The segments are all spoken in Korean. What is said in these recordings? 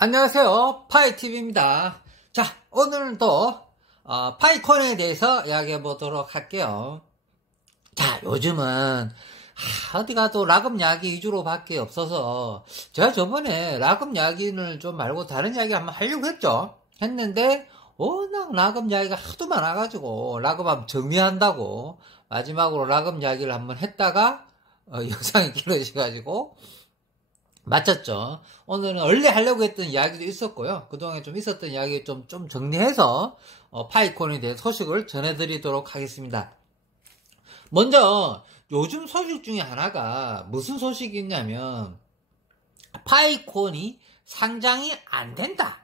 안녕하세요. 파이TV입니다. 자, 오늘은 또 파이콘에 대해서 이야기해 보도록 할게요. 자, 요즘은 어디 가도 락업 이야기 위주로 밖에 없어서 제가 저번에 락업 이야기를 좀 말고 다른 이야기 한번 하려고 했는데 워낙 락업 이야기가 하도 많아가지고 락업 한번 정리한다고 마지막으로 락업 이야기를 한번 했다가 영상이 길어져가지고 마쳤죠. 오늘은 원래 하려고 했던 이야기도 있었고요. 그동안에 좀 있었던 이야기 좀 정리해서 파이콘에 대해 소식을 전해드리도록 하겠습니다. 먼저 요즘 소식 중에 하나가 무슨 소식이 있냐면 파이콘이 상장이 안 된다.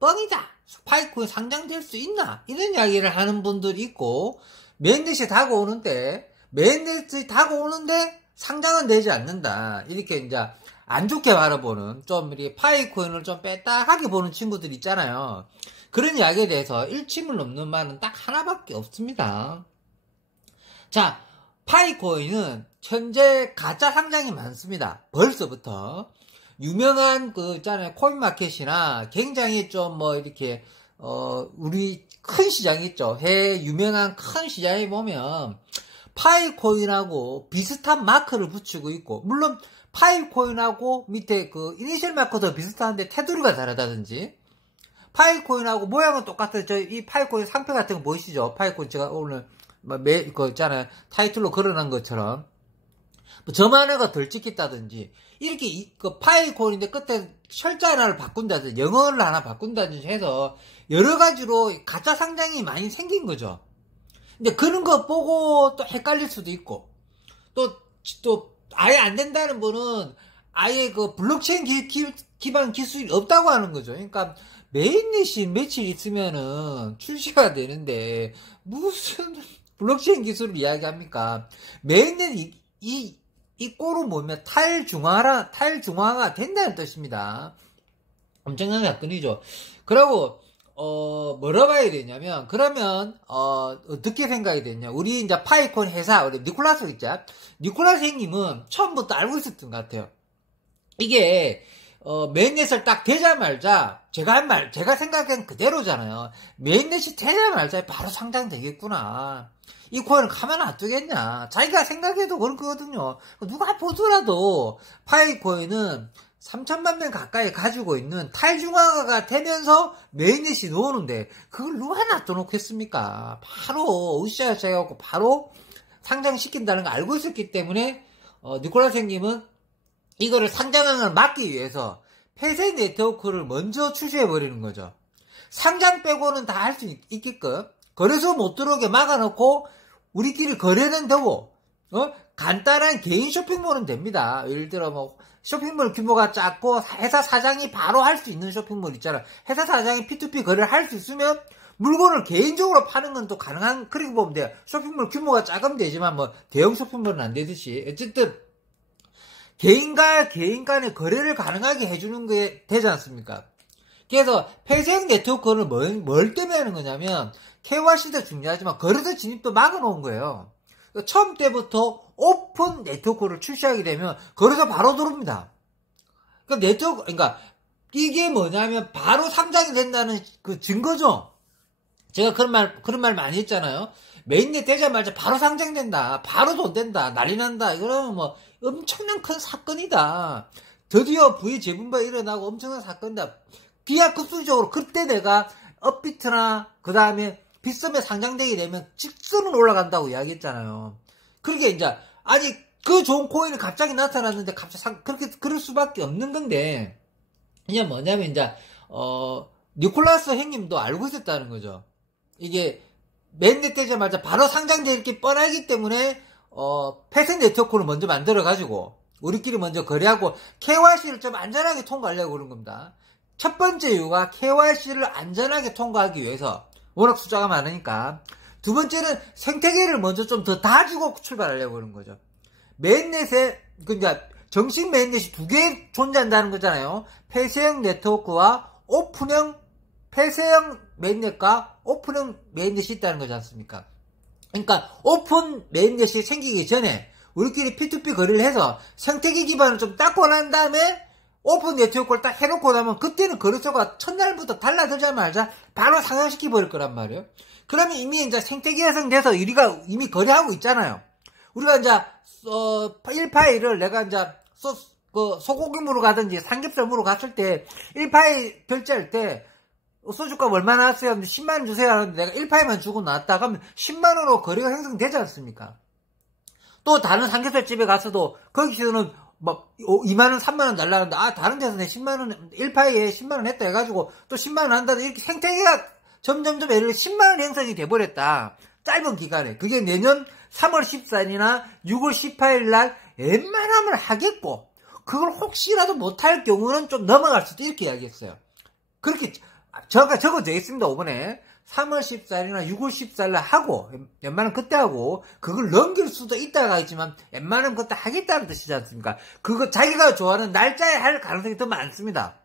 뻥이다. 파이콘이 상장될 수 있나? 이런 이야기를 하는 분들이 있고 맨넷이 다가오는데 상장은 되지 않는다. 이렇게 이제 안 좋게 바라보는, 좀, 이렇게 파이코인을 좀 빼딱하게 보는 친구들 있잖아요. 그런 이야기에 대해서 일침을 넘는 말은 딱 하나밖에 없습니다. 자, 파이코인은 현재 가짜 상장이 많습니다. 벌써부터. 유명한 있잖아요. 코인마켓이나 굉장히 좀 이렇게, 우리 큰 시장이 있죠. 해외 유명한 큰 시장에 보면 파이코인하고 비슷한 마크를 붙이고 있고, 물론 파이코인하고 밑에 이니셜 마크도 비슷한데 테두리가 다르다든지, 파이코인하고 모양은 똑같은 이 파이코인 상표 같은 거 보이시죠? 파이코인 제가 오늘 있잖아요. 타이틀로 걸어놓은 것처럼 점 하나가 덜 찍혔다든지, 이렇게 파이코인인데 끝에 철자 하나를 바꾼다든지 영어를 하나 바꾼다든지 해서 여러 가지로 가짜 상장이 많이 생긴 거죠. 근데 그런 거 보고 또 헷갈릴 수도 있고, 또 아예 안 된다는 분은 아예 블록체인 기반 기술이 없다고 하는 거죠. 그러니까 메인넷이 며칠 있으면은 출시가 되는데 무슨 블록체인 기술을 이야기합니까? 메인넷 이 꼴은 뭐냐면 탈중앙화가 된다는 뜻입니다. 엄청난 사건이죠. 그리고 뭐라 봐야 되냐면, 그러면, 어떻게 생각이 되냐. 우리 이제 파이콘 회사, 우리 니콜라스 있죠? 니콜라스 형님은 처음부터 알고 있었던 것 같아요. 이게, 메인넷을 딱 되자마자, 제가 생각한 그대로잖아요. 메인넷이 되자마자 바로 상장되겠구나. 이 코인을 가만 안 두겠냐. 자기가 생각해도 그럴 거거든요. 누가 보더라도 파이코인은 3천만 명 가까이 가지고 있는 탈중앙화가 되면서 메인넷이 나오는데 그걸 누가 놔둬놓겠습니까? 바로 으쌰으쌰 해갖고 바로 상장시킨다는 걸 알고 있었기 때문에 니콜라스 형님은 이거를 상장하는 걸 막기 위해서 폐쇄 네트워크를 먼저 출시해버리는 거죠. 상장 빼고는 다 할 수 있게끔 거래소 못 들어오게 막아놓고 우리끼리 거래는 되고 간단한 개인 쇼핑몰은 됩니다. 예를 들어 쇼핑몰 규모가 작고 회사 사장이 바로 할 수 있는 쇼핑몰 있잖아. 회사 사장이 P2P 거래를 할 수 있으면 물건을 개인적으로 파는 건 또 가능한, 그렇게 보면 돼요. 쇼핑몰 규모가 작으면 되지만 대형 쇼핑몰은 안 되듯이 어쨌든 개인과 개인 간의 거래를 가능하게 해주는 게 되지 않습니까? 그래서 폐쇄형 네트워크를 뭘 때문에 하는 거냐면 KYC도 중요하지만 거래소 진입도 막아놓은 거예요. 처음 때부터 오픈 네트워크를 출시하게 되면 거래소 바로 들어옵니다. 그러니까 이게 뭐냐면 바로 상장이 된다는 그 증거죠. 제가 그런 말 많이 했잖아요. 메인넷 되자마자 바로 상장된다. 바로 돈 된다. 난리 난다. 이거는 엄청난 큰 사건이다. 드디어 부의 재분배가 일어나고 엄청난 사건이다. 기하급수적으로 그때 내가 업비트나 그 다음에 빗썸에 상장되게 되면 직선으로 올라간다고 이야기했잖아요. 그러게 이제 아직 그 좋은 코인이 갑자기 나타났는데 그렇게 그럴 수밖에 없는 건데, 이게 뭐냐면 이제 니콜라스 형님도 알고 있었다는 거죠. 이게 맨넷 되자마자 바로 상장될 게 뻔하기 때문에 폐쇄 네트워크를 먼저 만들어 가지고 우리끼리 먼저 거래하고 KYC를 좀 안전하게 통과하려고 그런 겁니다. 첫 번째 이유가 KYC를 안전하게 통과하기 위해서, 워낙 숫자가 많으니까. 두 번째는 생태계를 먼저 좀 더 다지고 출발하려고 그런 거죠. 메인넷에, 정식 메인넷이 두 개 존재한다는 거잖아요. 폐쇄형 네트워크와 폐쇄형 메인넷과 오픈형 메인넷이 있다는 거지 않습니까? 그러니까 오픈 메인넷이 생기기 전에 우리끼리 P2P 거래를 해서 생태계 기반을 좀 닦고 난 다음에 오픈 네트워크를 딱 해놓고 나면 그때는 거래소가 첫날부터 달라들자마자 바로 상향시켜버릴 거란 말이에요. 그러면 이미 이제 생태계 형성돼서 우리가 이미 거래하고 있잖아요. 우리가 이제 1파일을 내가 이제 소고기무로 가든지 삼겹살무로 갔을 때 1파일 결제할 때 소주값 얼마 나왔어요? 10만원 주세요 하는데 내가 1파일만 주고 나왔다 그러면 10만원으로 거래가 형성되지 않습니까? 또 다른 삼겹살집에 가서도 거기서는 막 2만원 3만원 달라는데 다른 데서 내 10만원 1파일에 10만원 했다 해가지고 또 10만원 한다 이렇게 생태계가 점점점 예를 들어 10만원 형성이 돼버렸다. 짧은 기간에. 그게 내년 3월 14일이나 6월 18일 날 웬만하면 하겠고 그걸 혹시라도 못할 경우는 좀 넘어갈 수도 이렇게 이야기했어요. 그렇게 적어져 있습니다. 이번에 3월 14일이나 6월 14일 날 하고 웬만하면 그때 하고 그걸 넘길 수도 있다가 있지만 웬만하면 그때 하겠다는 뜻이지 않습니까? 그거 자기가 좋아하는 날짜에 할 가능성이 더 많습니다.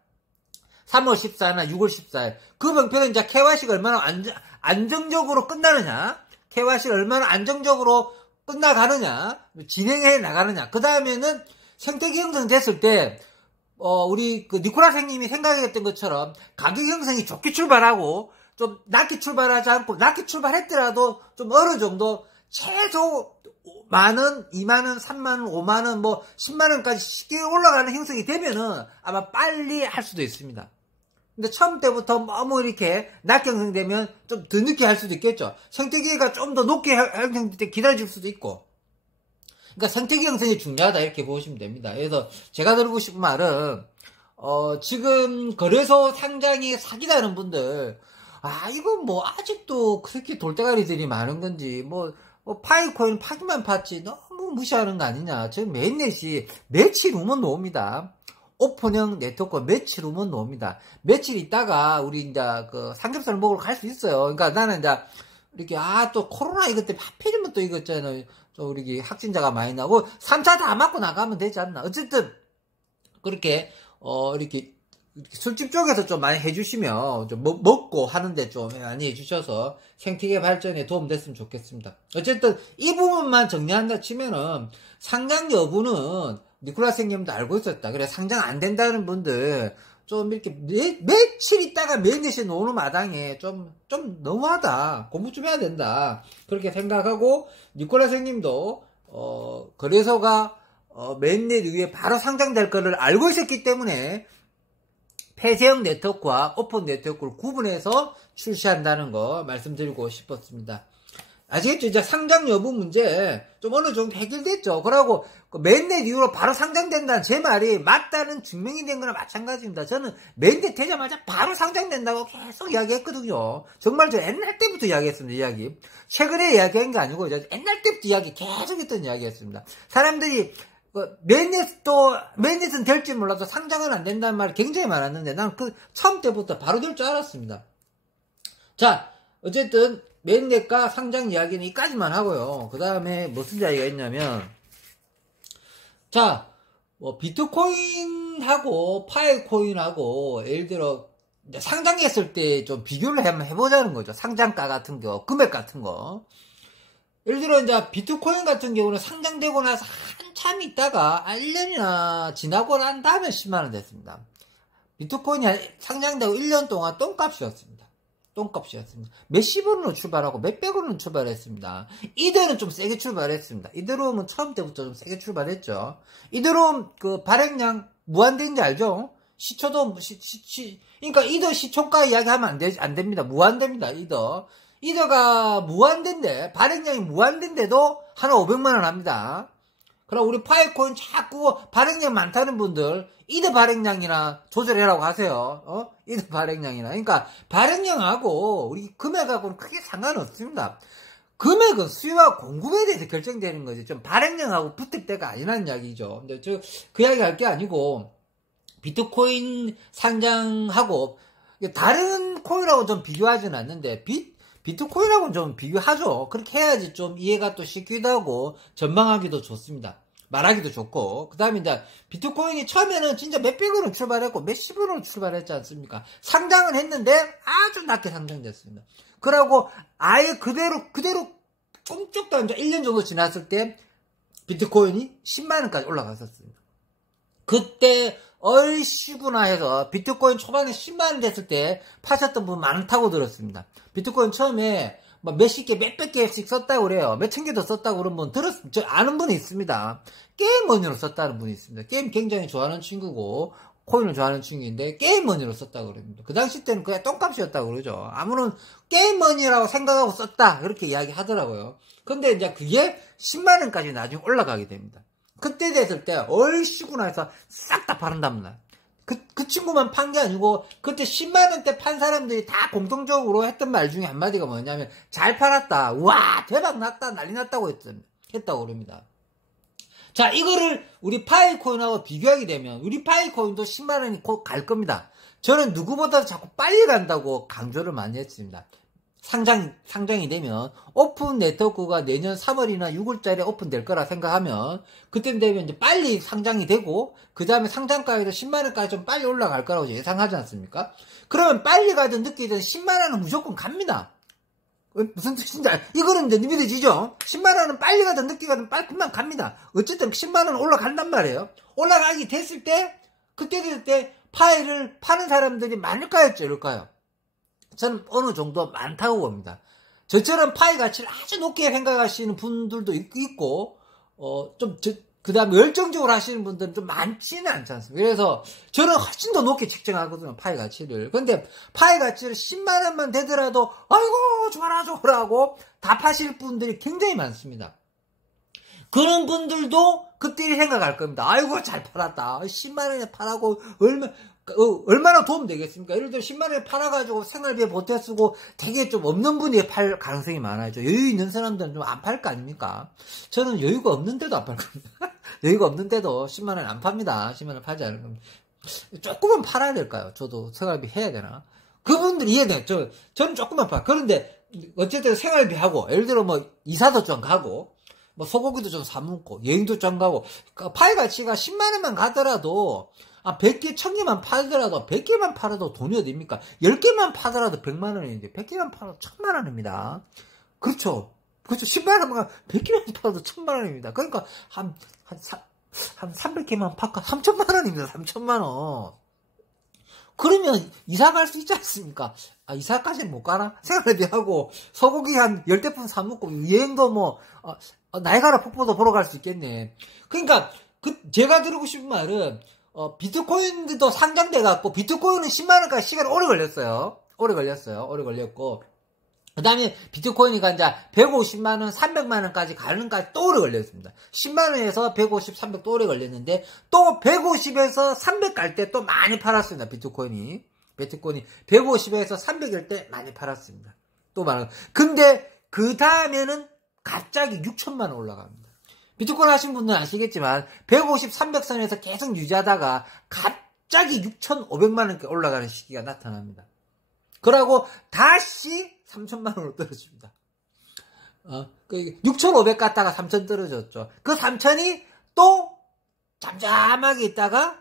3월 14일이나 6월 14일 그 방편은 이제 KYC가 얼마나 안정적으로 끝나느냐 KYC가 얼마나 안정적으로 끝나가느냐 진행해 나가느냐 그 다음에는 생태계 형성됐을 때 우리 그 니콜라 선생님이 생각했던 것처럼 가격 형성이 좋게 출발하고 좀 낮게 출발하지 않고 낮게 출발했더라도 좀 어느 정도 최소 만원, 2만원, 3만원, 5만원, 뭐 10만원까지 쉽게 올라가는 형성이 되면은 아마 빨리 할 수도 있습니다. 근데 처음 때부터 너무 이렇게 낮게 형성되면 좀 더 늦게 할 수도 있겠죠. 생태계가 좀 더 높게 형성될 때 기다려줄 수도 있고. 그러니까 생태계 형성이 중요하다 이렇게 보시면 됩니다. 그래서 제가 드리고 싶은 말은 지금 거래소 상장이 사기라는 분들 이건 뭐 아직도 그렇게 돌대가리들이 많은 건지 파이코인 파기만 팠지 너무 무시하는 거 아니냐. 지금 메인넷이 며칠 후면 나옵니다. 오픈형 네트워크 며칠 후면 나옵니다. 며칠 있다가 우리 이제 그 삼겹살 먹으러 갈 수 있어요. 그러니까 나는 이제 이렇게 또 코로나 이것 때문에 하필이면 또 이거 있잖아요. 좀 우리 확진자가 많이 나고 3차 다 맞고 나가면 되지 않나. 어쨌든 그렇게 이렇게 술집 쪽에서 좀 많이 해주시면 좀 먹고 하는데 좀 많이 해주셔서 생태계 발전에 도움됐으면 좋겠습니다. 어쨌든 이 부분만 정리한다 치면은 상장 여부는 니콜라 선생님도 알고 있었다. 그래 상장 안 된다는 분들 좀 이렇게 며칠 있다가 메인넷이 노는 마당에 좀 너무하다. 공부 좀 해야 된다. 그렇게 생각하고 니콜라 선생님도 거래소가 메인넷 위에 바로 상장될 거를 알고 있었기 때문에 폐쇄형 네트워크와 오픈 네트워크를 구분해서 출시한다는 거 말씀드리고 싶었습니다. 아시겠죠? 이제 상장 여부 문제 좀 어느 정도 해결됐죠. 그러고 메인넷 이후로 바로 상장된다는 제 말이 맞다는 증명이 된 거나 마찬가지입니다. 저는 메인넷 되자마자 바로 상장된다고 계속 이야기했거든요. 정말 저 옛날 때부터 이야기했습니다. 이야기. 최근에 이야기한 게 아니고 옛날 때부터 이야기 계속 했던 이야기였습니다. 사람들이 메인넷은 될지 몰라도 상장은 안 된다는 말이 굉장히 많았는데 난 처음 때부터 바로 될 줄 알았습니다. 자, 어쨌든 메인넷과 상장 이야기는 이까지만 하고요. 그 다음에 무슨 이야기가 있냐면 자, 비트코인하고 파일코인하고 예를 들어 상장했을 때 좀 비교를 한번 해보자는 거죠. 상장가 같은 거, 금액 같은 거. 예를 들어 이제 비트코인 같은 경우는 상장되고 나서 한참 있다가 1년이나 지나고 난 다음에 10만원 됐습니다. 비트코인이 상장되고 1년 동안 똥값이었습니다. 몇십 원으로 출발하고 몇백 원으로 출발했습니다. 이더는 좀 세게 출발했습니다. 이더룸은 처음 때부터 좀 세게 출발했죠. 이더룸 그 발행량 무한대인지 알죠? 시초도 그러니까 이더 시초가 이야기하면 안 됩니다. 무한대입니다. 이더가 무한대인데 발행량이 무한대인데도 하나 500만원 합니다. 그럼 우리 파이코인 자꾸 발행량 많다는 분들 이더 발행량이나 조절해라고 하세요. 이더 발행량이나. 그러니까 발행량하고 우리 금액하고는 크게 상관없습니다. 금액은 수요와 공급에 대해서 결정되는 거지. 좀 발행량하고 붙을 때가 아니라는 이야기죠. 근데 그 이야기 할 게 아니고 비트코인 상장하고 다른 코인하고 좀 비교하지는 않는데 비트코인하고는 좀 비교하죠. 그렇게 해야지 좀 이해가 또 쉽기도 하고 전망하기도 좋습니다. 말하기도 좋고. 그 다음에 이제 비트코인이 처음에는 진짜 몇백 원으로 출발했고 몇십 원으로 출발했지 않습니까? 상장은 했는데 아주 낮게 상장됐습니다. 그러고 아예 그대로 꼼짝도 안 1년 정도 지났을 때 비트코인이 10만원까지 올라갔었습니다. 그때 얼씨구나 해서 비트코인 초반에 10만원 됐을 때 파셨던 분 많다고 들었습니다. 비트코인 처음에 뭐 몇십 개, 몇백 개씩 썼다고 그래요. 몇천 개도 썼다고 그런 분 저 아는 분이 있습니다. 게임 머니로 썼다는 분이 있습니다. 게임 굉장히 좋아하는 친구고, 코인을 좋아하는 친구인데, 게임 머니로 썼다고 그럽니다. 그 당시 때는 그냥 똥값이었다고 그러죠. 아무런 게임 머니라고 생각하고 썼다. 그렇게 이야기 하더라고요. 근데 이제 그게 10만원까지 나중에 올라가게 됩니다. 그때 됐을 때, 얼씨구나 해서 싹 다 팔은답니다. 그 친구만 판 게 아니고, 그때 10만원대 판 사람들이 다 공통적으로 했던 말 중에 한마디가 뭐냐면, 잘 팔았다. 와, 대박 났다. 난리 났다고 했다고 그럽니다. 자, 이거를 우리 파이코인하고 비교하게 되면, 우리 파이코인도 10만원이 곧 갈 겁니다. 저는 누구보다도 자꾸 빨리 간다고 강조를 많이 했습니다. 상장이 되면 오픈 네트워크가 내년 3월이나 6월달에 오픈될 거라 생각하면 그때 되면 이제 빨리 상장이 되고 그 다음에 상장가에도 10만원까지 좀 빨리 올라갈 거라고 예상하지 않습니까? 그러면 빨리 가든 늦게 가든 10만원은 무조건 갑니다. 무슨 뜻인지 이거는 이제 믿어지죠? 10만원은 빨리 가든 늦게 가든 빨리 금방 갑니다. 어쨌든 10만원 올라간단 말이에요. 올라가게 됐을 때 그때 됐을 때 파일을 파는 사람들이 많을까요? 적을까요? 저는 어느 정도 많다고 봅니다. 저처럼 파이 가치를 아주 높게 생각하시는 분들도 있고, 그 다음에 열정적으로 하시는 분들은 좀 많지는 않지 않습니까? 그래서 저는 훨씬 더 높게 측정하거든요, 파이 가치를. 근데 파이 가치를 10만원만 되더라도, 아이고, 좋아라, 좋아라고 다 파실 분들이 굉장히 많습니다. 그런 분들도 그때 생각할 겁니다. 아이고, 잘 팔았다. 10만원에 팔하고, 얼마나 도움 되겠습니까? 예를 들어 10만원에 팔아가지고 생활비에 보태 쓰고 되게 좀 없는 분이 팔 가능성이 많아요. 여유 있는 사람들은 좀 안 팔 거 아닙니까? 저는 여유가 없는데도 안 팔 겁니다. 여유가 없는데도 10만원 안 팝니다. 10만원 팔지 않을 겁니다. 조금은 팔아야 될까요? 저도 생활비 해야 되나? 그분들이 이해돼요. 저는 조금만 팔. 그런데 어쨌든 생활비하고 예를 들어 뭐 이사도 좀 가고 뭐 소고기도 좀 사먹고 여행도 좀 가고 파이 가치가 10만원만 가더라도 100개, 1000개만 팔더라도, 100개만 팔아도 돈이 어딥니까? 10개만 팔더라도 100만원인데, 100개만 팔아도 1000만원입니다. 그렇죠. 10만원만, 100개만 팔아도 1000만원입니다. 그러니까, 한 300개만 팔까? 3000만원입니다. 3000만원. 그러면, 이사 갈 수 있지 않습니까? 이사까지는 못 가나? 생활비하고, 소고기 한 10대푼 사먹고, 여행도 뭐, 나이가라 폭포도 보러 갈 수 있겠네. 그러니까, 제가 드리고 싶은 말은, 비트코인도 상장돼갖고, 비트코인은 10만원까지 시간이 오래 걸렸어요. 오래 걸렸고, 그 다음에 비트코인이가 이제 150만원, 300만원까지 가는까지 또 오래 걸렸습니다. 10만원에서 150, 300 또 오래 걸렸는데, 또 150에서 300 갈 때 또 많이 팔았습니다. 비트코인이 150에서 300일 때 많이 팔았습니다. 또 많은. 근데, 그 다음에는 갑자기 6천만원 올라갑니다. 비트코인 하신 분들은 아시겠지만 150, 300선에서 계속 유지하다가 갑자기 6,500만원까지 올라가는 시기가 나타납니다. 그러고 다시 3천만원으로 떨어집니다. 6,500 갔다가 3천 떨어졌죠. 그 3천이 또 잠잠하게 있다가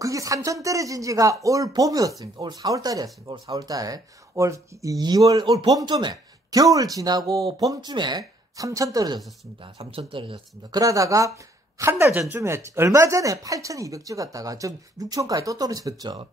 그게 3천 떨어진 지가 올 봄이었습니다. 올 4월달이었습니다. 올 4월달, 올 2월, 올 봄쯤에 겨울 지나고 봄쯤에 3천 떨어졌습니다. 그러다가 한 달 전쯤에 얼마 전에 8,200 찍었다가 좀 6천까지 또 떨어졌죠.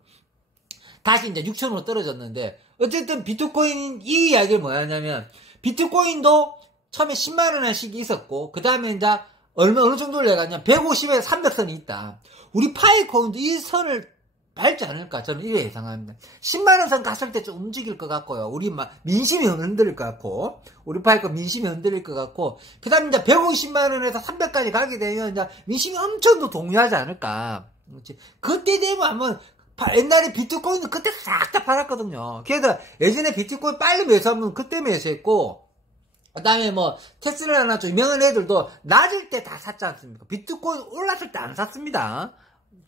다시 이제 6천으로 떨어졌는데 어쨌든 비트코인 이 이야기를 뭐냐면 비트코인도 처음에 10만원 한씩 있었고 그 다음에 이제 어느 정도를 내갔냐 150에서 300선이 있다. 우리 파이코인도 이 선을 밟지 않을까 저는 이래 예상합니다. 10만원 선 갔을 때 좀 움직일 것 같고요. 우리 민심이 흔들릴 것 같고 우리 파이코인 민심이 흔들릴 것 같고 그 다음에 이제 150만원에서 300까지 가게 되면 이제 민심이 엄청 더 동요하지 않을까. 그렇지? 그때 되면 한번 옛날에 비트코인도 그때 싹 다 팔았거든요. 그래서 예전에 비트코인 빨리 매수하면 그때 매수했고 그 다음에 뭐 테슬라나 좀 유명한 애들도 낮을 때 다 샀지 않습니까? 비트코인 올랐을 때 안 샀습니다.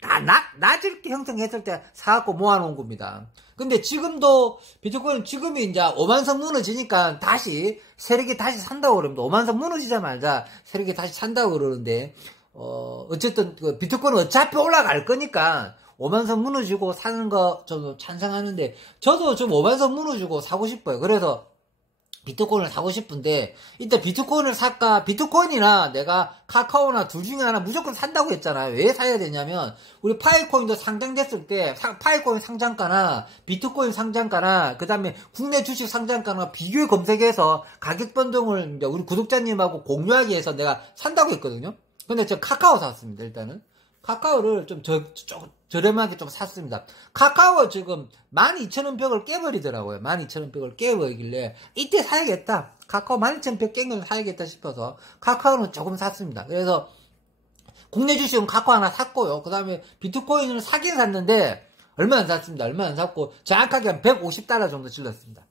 다 낮을 때 형성했을 때 사갖고 모아놓은 겁니다. 근데 지금도 비트코인 지금이 이제 5만선 무너지니까 다시 세력이 다시 산다고 그럽니다. 5만선 무너지자마자 세력이 다시 산다고 그러는데 어쨌든 그 비트코인은 어차피 올라갈 거니까 5만선 무너지고 사는 거 저도 찬성하는데 저도 좀 5만선 무너지고 사고 싶어요. 그래서 비트코인을 사고 싶은데 이때 비트코인을 살까? 비트코인이나 내가 카카오나 둘 중에 하나 무조건 산다고 했잖아요. 왜 사야 되냐면 우리 파이코인도 상장됐을 때 파이코인 상장가나 비트코인 상장가나 그 다음에 국내 주식 상장가나 비교해 검색해서 가격 변동을 이제 우리 구독자님하고 공유하기 위해서 내가 산다고 했거든요. 근데 저 카카오 샀습니다. 일단은 카카오를 좀 저렴하게 좀 샀습니다. 카카오 지금 12,000원 벽을 깨버리더라고요. 12,000원 벽을 깨버리길래 이때 사야겠다. 카카오 12,000원 벽 깬 걸 사야겠다 싶어서 카카오는 조금 샀습니다. 그래서 국내 주식은 카카오 하나 샀고요. 그 다음에 비트코인을 사긴 샀는데 얼마 안 샀습니다. 얼마 안 샀고 정확하게 한 $150 정도 질렀습니다.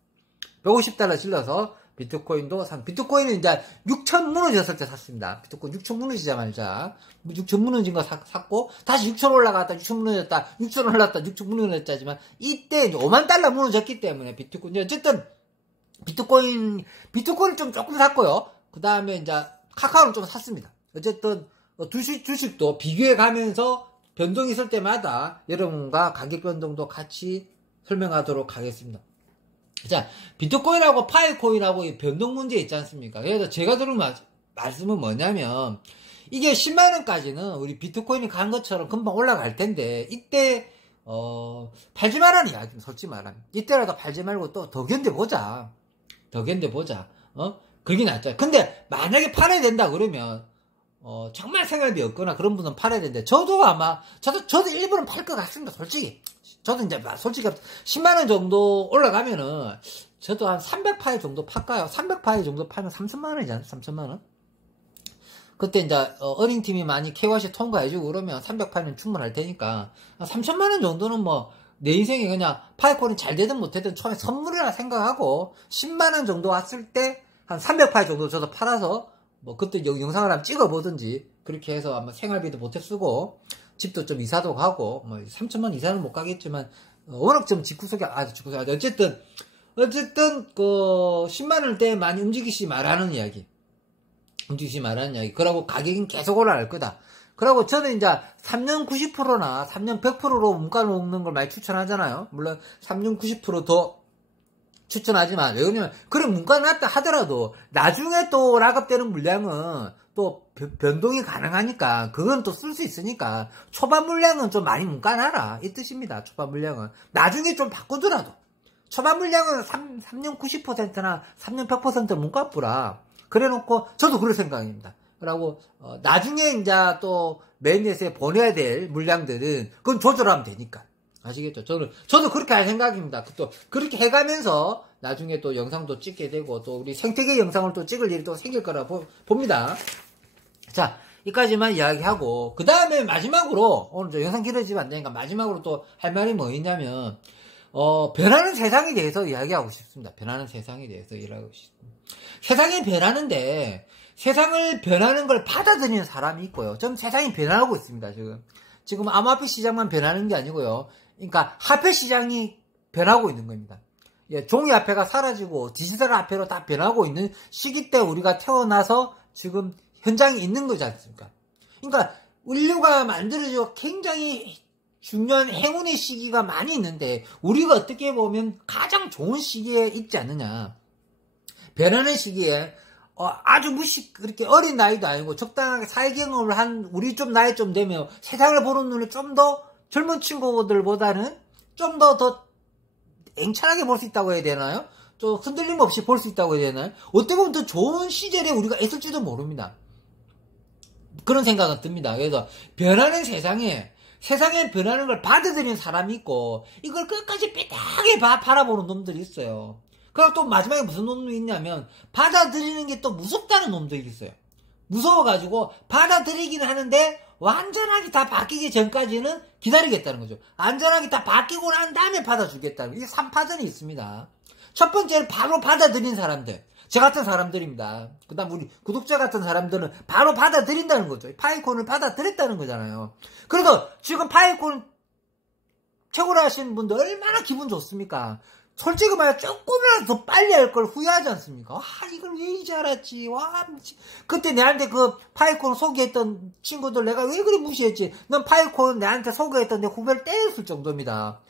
$150 질러서 비트코인도 비트코인은 이제 6천 무너졌을 때 샀습니다. 비트코인 6천 무너지자마자 6천 무너진 거 샀고 다시 6천 올라갔다 6천 무너졌다 6천 올랐다 6천 무너졌다지만 이때 이제 $50,000 무너졌기 때문에 비트코인 어쨌든 비트코인 좀 조금 샀고요. 그 다음에 이제 카카오는 좀 샀습니다. 어쨌든 주식도 비교해 가면서 변동이 있을 때마다 여러분과 가격 변동도 같이 설명하도록 하겠습니다. 자, 비트코인하고 파이코인하고 이 변동 문제 있지 않습니까? 그래서 제가 들은 말씀은 뭐냐면, 이게 10만원까지는 우리 비트코인이 간 것처럼 금방 올라갈 텐데, 이때, 팔지 말라는 이야기입니다. 솔직히 말하면. 이때라도 팔지 말고 또 더 견뎌보자. 그게 낫죠. 근데 만약에 팔아야 된다 그러면, 정말 생각이 없거나 그런 분은 팔아야 되는데, 저도 일부는 팔 것 같습니다. 솔직히. 저도 이제 솔직히 10만원 정도 올라가면은 저도 한 300파이 정도 팔까요? 300파이 정도 팔면 3천만원이잖아요. 3천만원. 그때 이제 어린팀이 많이 KYC 통과해주고 그러면 300파이는 충분할 테니까 3천만원 정도는 뭐 내 인생에 그냥 파이콘이 잘 되든 못되든 처음에 선물이라 생각하고 10만원 정도 왔을 때 한 300파이 정도 저도 팔아서 뭐 그때 영상을 한번 찍어보든지 그렇게 해서 아마 생활비도 보태 쓰고 집도 좀 이사도 가고, 뭐, 3천만 이사는 못 가겠지만, 워낙 좀 집구석이 어쨌든, 10만원대 많이 움직이시 말하는 이야기. 그러고 가격은 계속 올라갈 거다. 그러고 저는 이제 3년 90%나 3년 100%로 문가 놓는 걸 많이 추천하잖아요. 물론 3년 90% 추천하지만, 왜 그러냐면, 그래, 문가 놨다 하더라도, 나중에 또 락업되는 물량은, 또 변동이 가능하니까 그건 또 쓸 수 있으니까 초반 물량은 좀 많이 문가놔라 이 뜻입니다. 초반 물량은 나중에 좀 바꾸더라도 초반 물량은 3년 90%나 3년 100% 문가뿌라 그래놓고 저도 그럴 생각입니다. 그러고 나중에 이제 또 메인넷에 보내야 될 물량들은 그건 조절하면 되니까 아시겠죠? 저도 그렇게 할 생각입니다. 또 그렇게 해가면서 나중에 또 영상도 찍게 되고 또 우리 생태계 영상을 또 찍을 일이 또 생길 거라 봅니다. 자, 여기까지만 이야기하고 그 다음에 마지막으로 오늘 저 영상 길어지면 안 되니까 마지막으로 또 할 말이 뭐 있냐면 변하는 세상에 대해서 이야기하고 싶습니다. 변하는 세상에 대해서 이야기하고 싶습니다. 세상이 변하는데 세상을 변하는 걸 받아들이는 사람이 있고요. 좀 세상이 변하고 있습니다. 지금 암호화폐 시장만 변하는 게 아니고요. 그러니까 화폐 시장이 변하고 있는 겁니다. 예, 종이 화폐가 사라지고 디지털 화폐로 다 변하고 있는 시기 때 우리가 태어나서 지금 현장에 있는 거지 않습니까? 그러니까 인류가 만들어지고 굉장히 중요한 행운의 시기가 많이 있는데 우리가 어떻게 보면 가장 좋은 시기에 있지 않느냐. 변하는 시기에 아주 그렇게 어린 나이도 아니고 적당하게 사회경험을 한 우리 좀 나이 좀 되면 세상을 보는 눈이 좀 더 젊은 친구들보다는 좀 더 앵찬하게 볼 수 있다고 해야 되나요? 좀 흔들림 없이 볼 수 있다고 해야 되나요? 어떻게 보면 더 좋은 시절에 우리가 있을지도 모릅니다. 그런 생각은 듭니다. 그래서 변하는 세상에 변하는 걸 받아들이는 사람이 있고 이걸 끝까지 삐딱하게 바라보는 놈들이 있어요. 그리고 또 마지막에 무슨 놈이 있냐면 받아들이는 게 또 무섭다는 놈들이 있어요. 무서워가지고 받아들이기는 하는데 완전하게 다 바뀌기 전까지는 기다리겠다는 거죠. 안전하게 다 바뀌고 난 다음에 받아주겠다는 이게 3파전이 있습니다. 첫 번째는 바로 받아들인 사람들. 저 같은 사람들입니다. 그 다음 우리 구독자 같은 사람들은 바로 받아들인다는 거죠. 파이콘을 받아들였다는 거잖아요. 그래서 지금 파이콘 최고로 하시는 분들 얼마나 기분 좋습니까? 솔직히 말해 조금이라도 더 빨리 할 걸 후회하지 않습니까? 와 이걸 왜 이제 알았지? 와 그때 내한테 그 파이콘 소개했던 친구들 내가 왜 그리 무시했지? 넌 파이콘 내한테 소개했던 내 후배를 때렸을 정도입니다.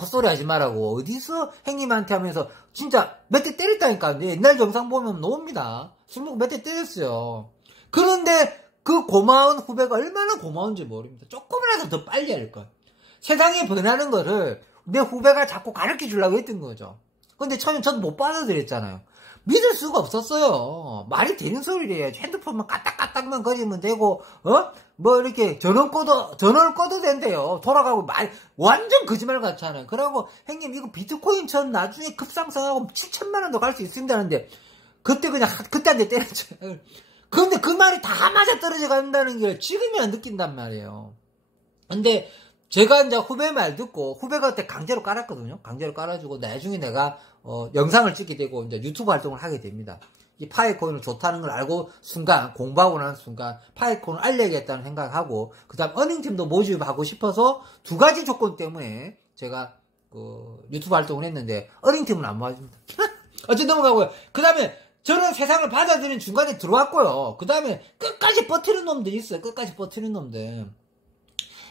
헛소리 하지 말라고. 어디서 형님한테 하면서 진짜 몇 대 때렸다니까. 옛날 영상 보면 나옵니다. 술 먹고 몇 대 때렸어요. 그런데 그 고마운 후배가 얼마나 고마운지 모릅니다. 조금이라도 더 빨리 할 걸. 세상이 변하는 거를 내 후배가 자꾸 가르쳐 주려고 했던 거죠. 근데 처음에 저도 못 받아들였잖아요. 믿을 수가 없었어요. 말이 되는 소리래요. 핸드폰만 까딱까딱만 거리면 되고, 뭐 이렇게 전원을 꺼도 된대요. 돌아가고 완전 거짓말 같잖아요. 그러고 형님 이거 비트코인처럼 나중에 급상승하고 7천만 원도 갈 수 있습니다는데 그때 한 대 때렸죠. 그런데 그 말이 다 맞아 떨어져 간다는 걸 지금이야 느낀단 말이에요. 근데 제가 이제 후배 말 듣고 후배가 그때 강제로 깔았거든요. 강제로 깔아주고 나중에 내가 영상을 찍게 되고 이제 유튜브 활동을 하게 됩니다. 이 파이코인을 좋다는 걸 알고 순간 공부하고 난 순간 파이코인을 알려야겠다는 생각하고 그다음 어닝팀도 모집하고 싶어서 두 가지 조건 때문에 제가 유튜브 활동을 했는데 어닝팀은 안 모아줍니다. 어쨌든 넘어가고요. 그다음에 저는 세상을 받아들이는 중간에 들어왔고요. 그다음에 끝까지 버티는 놈들이 있어요. 끝까지 버티는 놈들.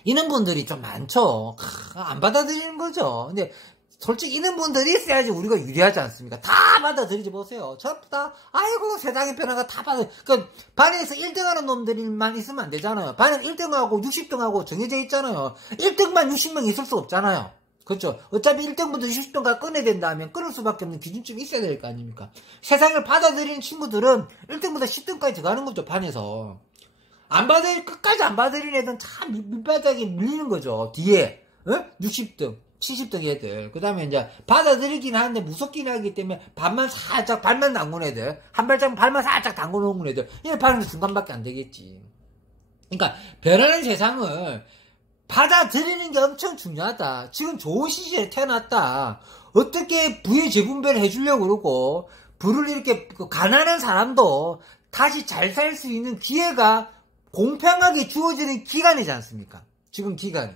이런 분들이 좀 많죠. 안 받아들이는 거죠. 근데 솔직히 이런 분들이 있어야지 우리가 유리하지 않습니까? 다 받아들이지 보세요. 전부 다 아이고 세상의 변화가 다 그러니까 반에서 1등하는 놈들만 있으면 안 되잖아요. 반에서 1등하고 60등하고 정해져 있잖아요. 1등만 60명 있을 수 없잖아요. 그렇죠. 어차피 1등부터 60등까지 끊어야 된다면 끊을 수밖에 없는 기준점이 있어야 될 거 아닙니까? 세상을 받아들이는 친구들은 1등부터 10등까지 들어가는 거죠. 반에서. 끝까지 안 받아들이는 애들은 참 밑바닥에 밀리는 거죠. 뒤에, 60등, 70등 애들. 그 다음에 이제, 받아들이긴 하는데 무섭긴 하기 때문에 발만 담그는 애들. 한 발짝 발만 살짝 담궈 놓은 애들. 이게 발은 중간밖에 안 되겠지. 그러니까, 변하는 세상을 받아들이는 게 엄청 중요하다. 지금 좋은 시기에 태어났다. 어떻게 부의 재분배를 해주려고 그러고, 부를 이렇게, 가난한 사람도 다시 잘 살 수 있는 기회가 공평하게 주어지는 기간이지 않습니까? 지금 기간이.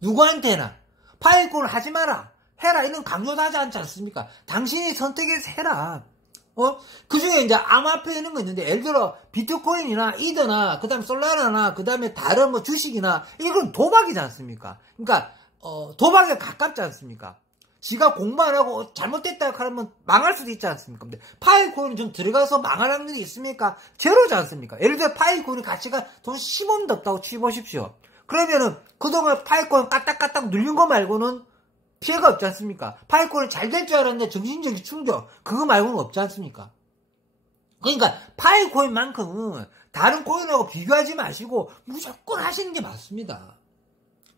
누구한테나 파이콘을 하지 마라. 해라. 이런 강조도 하지 않지 않습니까? 당신이 선택해서 해라. 그 중에 이제 암호화폐 이런 거 있는데, 예를 들어, 비트코인이나 이더나, 그 다음에 솔라나나, 그 다음에 다른 뭐 주식이나, 이건 도박이지 않습니까? 그러니까, 도박에 가깝지 않습니까? 지가 공부 안 하고 잘못됐다 하면 망할 수도 있지 않습니까? 근데 파이코인은 좀 들어가서 망할 확률이 있습니까? 제로지 않습니까? 예를 들어 파이코인 가치가 돈 10원도 없다고 치보십시오. 그러면은 그동안 파이코인 까딱까딱 눌린 거 말고는 피해가 없지 않습니까? 파이코인이 잘 될 줄 알았는데 정신적인 충격 그거 말고는 없지 않습니까? 그러니까 파이코인만큼은 다른 코인하고 비교하지 마시고 무조건 하시는 게 맞습니다.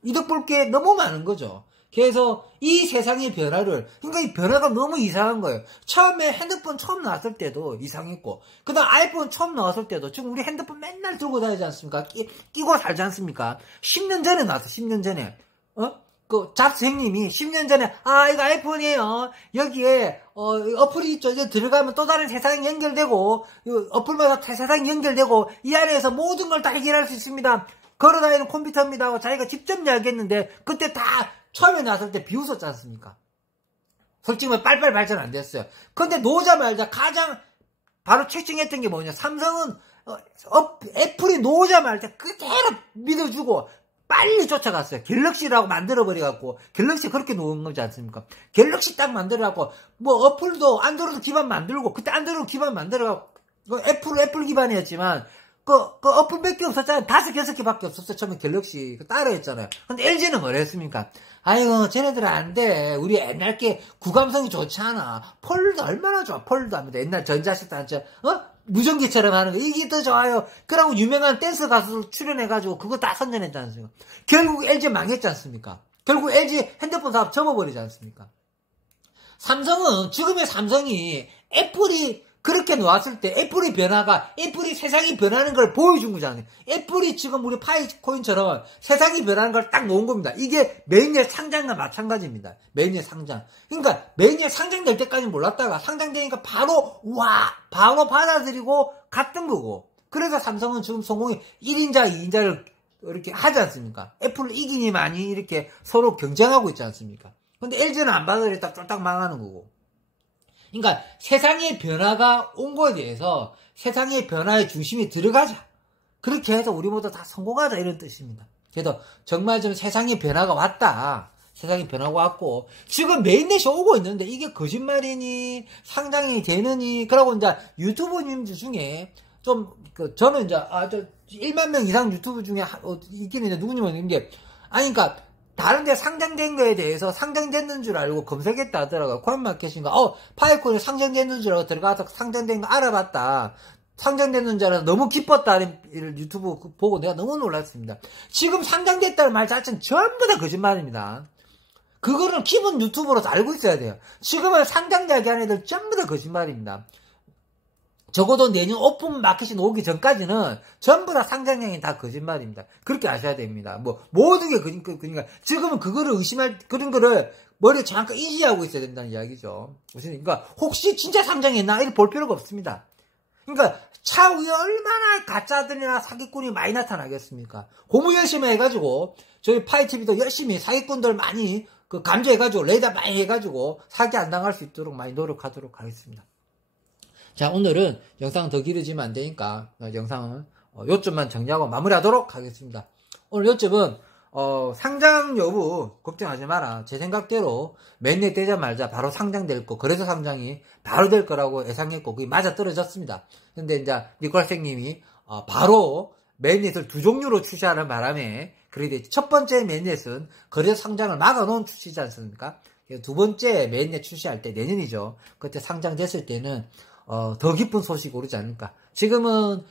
이득 볼 게 너무 많은 거죠. 그래서 이 세상의 변화를, 그러니까 이 변화가 너무 이상한 거예요. 처음에 핸드폰 처음 나왔을 때도 이상했고, 그 다음 아이폰 처음 나왔을 때도, 지금 우리 핸드폰 맨날 들고 다니지 않습니까? 끼고 살지 않습니까? 10년 전에 나왔어, 10년 전에. 잡스 형님이 10년 전에, 이거 아이폰이에요. 여기에, 어플이 있죠. 이제 들어가면 또 다른 세상이 연결되고, 어플마다 세상이 연결되고, 이 안에서 모든 걸 다 해결할 수 있습니다. 걸어다니는 컴퓨터입니다 하고 자기가 직접 이야기했는데, 그때 다 처음에 나왔을 때 비웃었지 않습니까? 솔직히 뭐 빨빨 발전 안 됐어요. 근데 놓자마자 가장 바로 채팅했던 게 뭐냐. 삼성은 애플이 놓자마자 그대로 믿어주고 빨리 쫓아갔어요. 갤럭시라고 만들어버려갖고 갤럭시 그렇게 놓은 거지 않습니까? 갤럭시 딱 만들어갖고 뭐 어플도 안드로이드 기반 만들고 그때 안드로이드 기반 만들어갖고 애플 기반이었지만 그 어플 몇 개 없었잖아요. 5개, 6개밖에 없었어요. 처음에 갤럭시 따라했잖아요. 근데 LG는 뭐랬습니까? 아이고 쟤네들은 안 돼. 우리 옛날 게 구감성이 좋지 않아. 폴도 얼마나 좋아. 폴도 합니다. 옛날 전자식단체 무전기처럼 하는 거 이게 더 좋아요. 그러고 유명한 댄스 가수 출연해가지고 그거 다 선전했지 않습니까? 결국 LG 망했지 않습니까? 결국 LG 핸드폰 사업 접어버리지 않습니까? 삼성은 지금의 삼성이 애플이 그렇게 놓았을 때 애플이 세상이 변하는 걸 보여준 거잖아요. 애플이 지금 우리 파이코인처럼 세상이 변하는 걸 딱 놓은 겁니다. 이게 메인의 상장과 마찬가지입니다. 메인의 상장. 그러니까 메인의 상장될 때까지 몰랐다가 상장되니까 바로 받아들이고 갔던 거고. 그래서 삼성은 지금 성공이 1인자, 2인자를 이렇게 하지 않습니까? 애플을 이기니 많이 이렇게 서로 경쟁하고 있지 않습니까? 근데 LG는 안 받아들였다 쫄딱 망하는 거고. 그러니까 세상의 변화가 온 거에 대해서 세상의 변화의 중심에 들어가자. 그렇게 해서 우리 모두 다 성공하자 이런 뜻입니다. 그래서 정말 좀 세상의 변화가 왔다. 세상이 변하고 왔고, 지금 메인넷이 오고 있는데, 이게 거짓말이니, 상장이 되느니, 그러고 이제 유튜버님들 중에, 저는 이제, 1만 명 이상 유튜브 중에 있긴 있는데, 누구냐면, 있는데, 아니, 그니까, 다른 데 상장된 거에 대해서 상장됐는 줄 알고 검색했다 하더라고요. 코인마켓인가, 파이콘이 상장됐는 줄 알고 들어가서 상장된 거 알아봤다. 상장됐는 줄 알아서 너무 기뻤다는 유튜브 보고 내가 너무 놀랐습니다. 지금 상장됐다는 말 자체는 전부 다 거짓말입니다. 그거는 기본 유튜버로서 알고 있어야 돼요. 지금은 상장 이야기하는 애들 전부 다 거짓말입니다. 적어도 내년 오픈 마켓이 오기 전까지는 전부 다 상장량이 다 거짓말입니다. 그렇게 아셔야 됩니다. 모든 게 그러니까 지금은 그거를 의심할 그런 거를 머리에 잠깐 인지하고 있어야 된다는 이야기죠. 그러니까 혹시 진짜 상장했나 이렇게 볼 필요가 없습니다. 그러니까 차후에 얼마나 가짜들이나 사기꾼이 많이 나타나겠습니까? 공부 열심히 해가지고 저희 파이TV도 열심히 사기꾼들 많이 감지해가지고 레이더 많이 해가지고 사기 안 당할 수 있도록 많이 노력하도록 하겠습니다. 자, 오늘은 영상 더 길어지면 안 되니까 영상은 요점만 정리하고 마무리하도록 하겠습니다. 오늘 요점은 상장 여부 걱정하지 마라. 제 생각대로 맨날 떼자마자 바로 상장될 거, 그래서 상장이 바로 될 거라고 예상했고 그게 맞아 떨어졌습니다. 근데 이제 니콜생님이 바로 맨넷을 2종류로 출시하는 바람에 그래도 첫 번째 맨넷은 거래소 상장을 막아놓은 출시지 않습니까? 두 번째 맨넷 출시할 때 내년이죠. 그때 상장됐을 때는 더 깊은 소식이 오르지 않을까. 지금은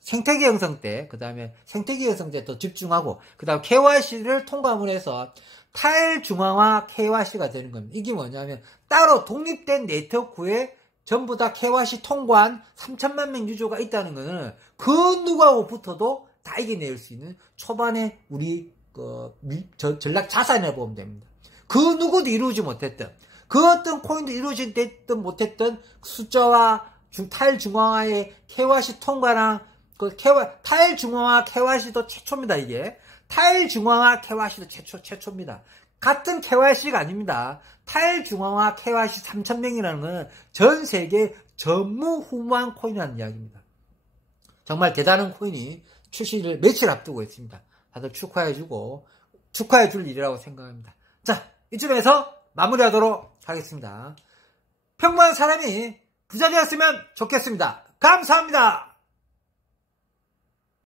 생태계 형성 때, 그 다음에 생태계 형성 때 더 집중하고, 그 다음 KYC를 통과를 해서 탈중앙화 KYC가 되는 겁니다. 이게 뭐냐면 따로 독립된 네트워크에 전부 다 KYC 통과한 3천만 명 유저가 있다는 것은 그 누구하고 붙어도 다 이겨낼 수 있는 초반에 우리 전략 자산이라고 보면 됩니다. 그 누구도 이루지 못했던, 그 어떤 코인도 이루지 못했던 숫자와 탈중앙화의 KYC 통과랑 탈중앙화 KYC도 최초입니다. 이게 탈중앙화 KYC도 최초입니다. 같은 KYC가 아닙니다. 탈중앙화 KYC 3,000명이라는 것은 전 세계 전무후무한 코인이라는 이야기입니다. 정말 대단한 코인이 출시를 며칠 앞두고 있습니다. 다들 축하해줄 일이라고 생각합니다. 자, 이쯤에서 마무리하도록 하겠습니다. 평범한 사람이 부자 되었으면 좋겠습니다. 감사합니다.